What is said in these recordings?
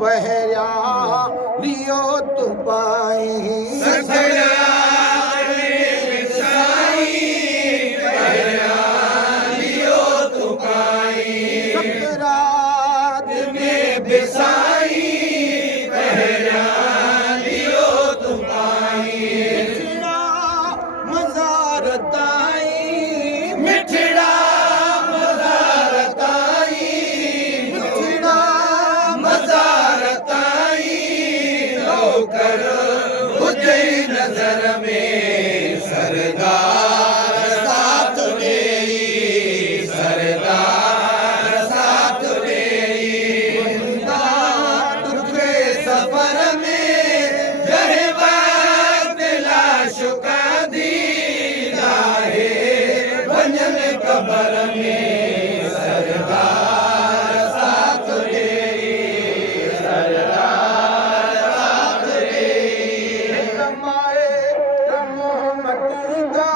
पहरिया लियो तू पाई सकरात में बिसाई पहरा लियो तू पाई सकरात में बिसाई पहरा लियो तू पाई मिठड़ा मज़ारताई मिठड़ा मज़ारताई मिठड़ा मज़ारताई नौकर हुजे नजर में सरदार साथ तेरी सरदार साथ तेरी दुखे सफर में जहे वक्त लाश का दीदा है वंजन कबर में सरदार साथ तेरी सरदार साथ तेरी रमाए रमोमतीदा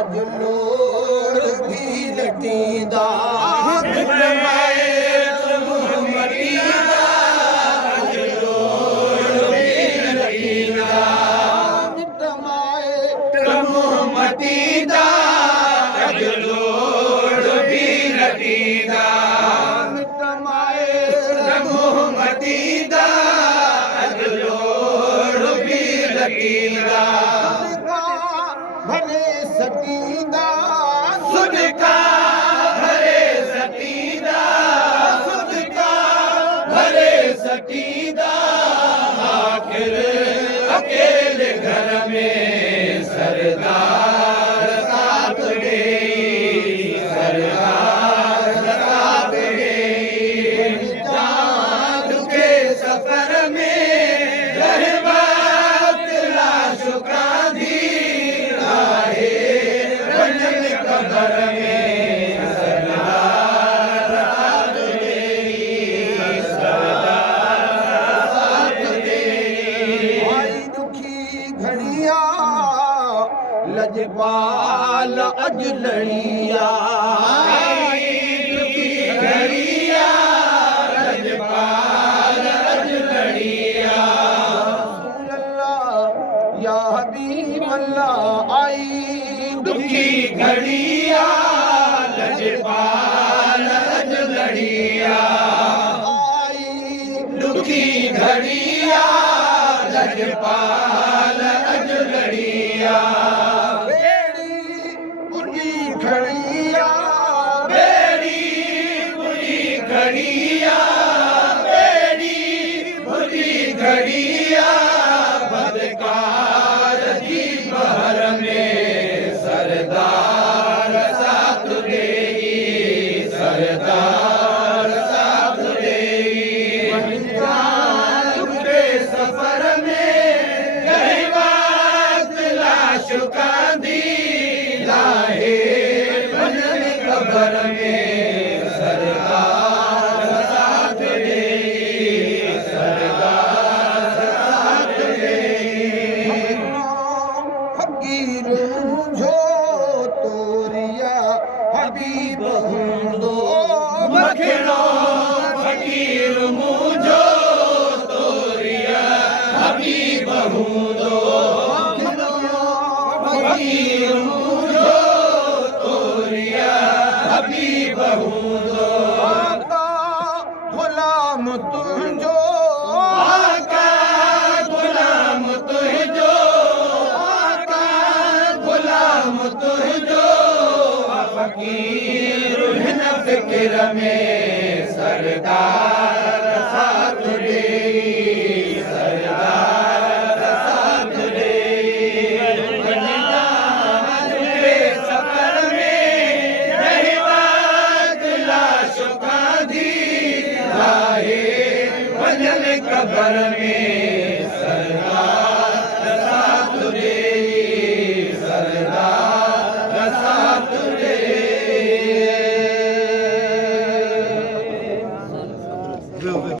अजलोर भी लटीदा मिटमाए मोहम्मदीदा अजलोड़ भी लकीदा मिटमाए मोहम्मदीदा अजलोड़ भी लकीदा मिटमाए मोहम्मदीदा अजलोड़ भी लकीदा भरे सटीदा सुदका भरे सटीदा सुदका भरे सटीदा आखिर अकेले घर में सरदार साथ गई सरदार साथ गई जान के सफर में रहमत लाश का धीरा है वंजन कबर में सरदार साथ गई सरदार साथ गई आई दुखी घड़िया लजपाल अजलड़िया घड़िया रजपाल रजलड़िया रसूल अल्लाह या हबीब अल्लाह आई दुखी घड़िया रजपाल रजलड़िया आई दुखी घड़िया रजपाल रजलड़िया बेड़ी उठी खड़िया बेड़ी बुरी घड़िया बेड़ी बुरी घड़िया बदकार की बहर में सरदार साथ देगी सरदार साथ देगी जान के सफर में कई बात लाश का दीदा है वंजन कबर में सरदार साथ देगी सरदार साथ देगी फकीर मुझो तोरिया हबीब हुंदो मखनो फकीर मुझो तोरिया हबीब हूंदो फकीर मुझो तोरिया हबीब हूंदो आका गुलाम तुझो आका गुलाम तुझो आका गुलाम तुझो फकीर हिन फिक्र में सरदार साथ देगी सरदार साथ देगी बलिदान के सफर में रही बात लाश का धीरा है वंजन कबर में